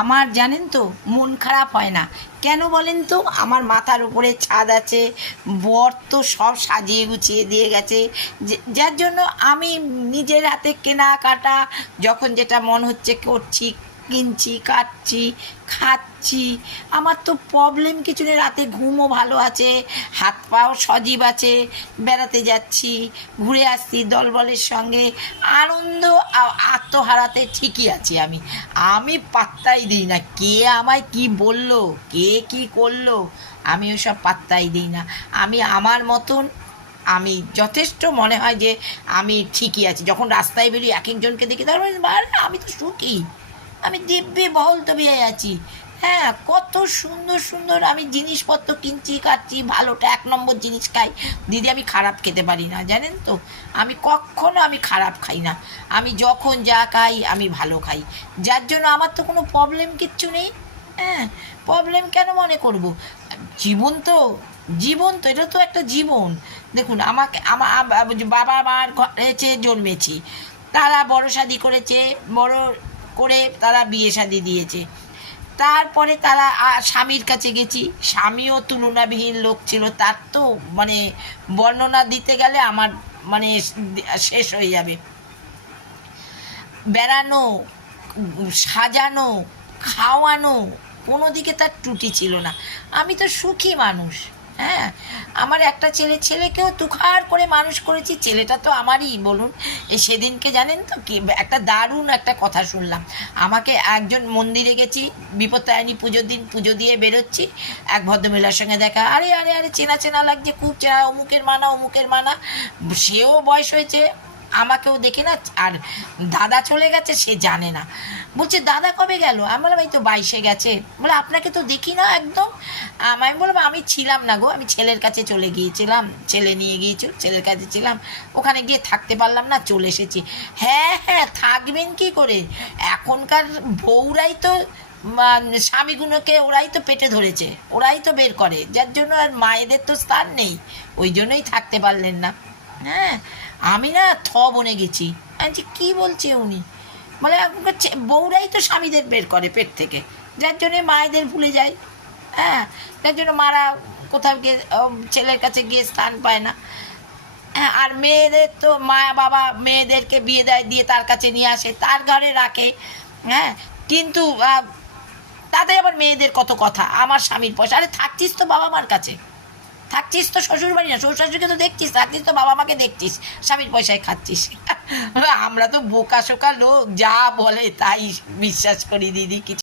আমার জানেন তো মন খারাপ হয় না কেন বলেন তো? আমার মাথার উপরে ছাদ আছে, বর তো সব সাজিয়ে গুছিয়ে দিয়ে গেছে, যার জন্য আমি নিজের হাতে কেনাকাটা যখন যেটা মন হচ্ছে করছি, কিনছি, কাটছি, খাচ্ছি। আমার তো প্রবলেম কিছু নেই, রাতে ঘুমও ভালো আছে, হাত পাও সজীব আছে, বেড়াতে যাচ্ছি, ঘুরে আসছি দলবলের সঙ্গে, আনন্দ আত্মহারাতে ঠিকই আছি। আমি আমি পাত্তাই দিই না কে আমায় কি বলল, কে কি করলো, আমি ওসব পাত্তাই দিই না। আমি আমার মতন আমি যথেষ্ট মনে হয় যে আমি ঠিকই আছি। যখন রাস্তায় বেরিয়ে এক একজনকে দেখি তার আমি তো সুখী, আমি দিব্যি বহল তবে আছি। হ্যাঁ, কত সুন্দর সুন্দর আমি জিনিসপত্র কিনছি, কাটছি, ভালোটা এক নম্বর জিনিস খাই। দিদি আমি খারাপ খেতে পারি না, জানেন তো? আমি কখনো আমি খারাপ খাই না, আমি যখন যা খাই আমি ভালো খাই, যার জন্য আমার তো কোনো প্রবলেম কিচ্ছু নেই। হ্যাঁ, প্রবলেম কেন মনে করব? জীবন তো, জীবন তো, এটা তো একটা জীবন। দেখুন আমাকে বাবা মার ঘরেছে জন্মেছি, তারা বড় শাদি করেছে, বড় করে তারা বিয়ে শাদি দিয়েছে, তারপরে তারা স্বামীর কাছে গেছি, স্বামীও তুলনাবিহীন লোক ছিল, তার তো মানে বর্ণনা দিতে গেলে আমার মানে শেষ হয়ে যাবে। বেড়ানো, সাজানো, খাওয়ানো, কোনো দিকে তার ত্রুটি ছিল না। আমি তো সুখী মানুষ। হ্যাঁ, আমার একটা ছেলেকেও তুখার করে মানুষ করেছি, ছেলেটা তো আমারই বলুন। সেদিনকে জানেন তো কি একটা দারুণ একটা কথা শুনলাম। আমাকে একজন মন্দিরে গেছি, বিপত্তারিণী পুজোর দিন পুজো দিয়ে বেরোচ্ছি, এক ভদ্রমহিলার সঙ্গে দেখা, আরে আরে আরে চেনা চেনা লাগছে, খুব চেনা, অমুকের মানা অমুকের মানা। সেও বয়স হয়েছে, আমাকেও দেখে না, আর দাদা চলে গেছে সে জানে না। বলছে দাদা কবে গেল? আমি বললাম এই তো 22-এ গেছে। বলে আপনাকে তো দেখি না একদম। আমি বললাম আমি ছিলাম না গো, আমি ছেলের কাছে চলে গিয়েছিলাম, ছেলে নিয়ে গিয়েছিল, ছেলের কাছে ছিলাম, ওখানে গিয়ে থাকতে পারলাম না, চলে এসেছি। হ্যাঁ হ্যাঁ, থাকবেন কি করে, এখনকার বউরাই তো স্বামীগুলোকে ওরাই তো পেটে ধরেছে, ওরাই তো বের করে, যার জন্য আর মায়েদের তো স্থান নেই, ওই জন্যই থাকতে পারলেন না। হ্যাঁ, আমি না বনে গেছি। আমি কী বলছে উনি? বলে বউরাই তো স্বামীদের বের করে পেট থেকে, যার জন্যে মায়েদের ভুলে যায়। হ্যাঁ, যার জন্য মারা কোথাও গিয়ে ছেলের কাছে গিয়ে স্থান পায় না। হ্যাঁ, আর মেয়েদের তো মা বাবা মেয়েদেরকে বিয়ে দেয়, দিয়ে তার কাছে নিয়ে আসে, তার ঘরে রাখে। হ্যাঁ, কিন্তু তাতে আবার মেয়েদের কত কথা, আমার স্বামীর পয়সা, আরে থাকছিস তো বাবা মার কাছে, থাকছিস তো শ্বশুর বাড়ি না, শ্বশুর শাশুড়িকে তো দেখছিস, থাকছিস তো বাবা মাকে দেখছিস, স্বামীর পয়সায় খাচ্ছিস। আমরা তো বোকা শোকা লোক, যা বলে তাই বিশ্বাস করি দিদি, কিছু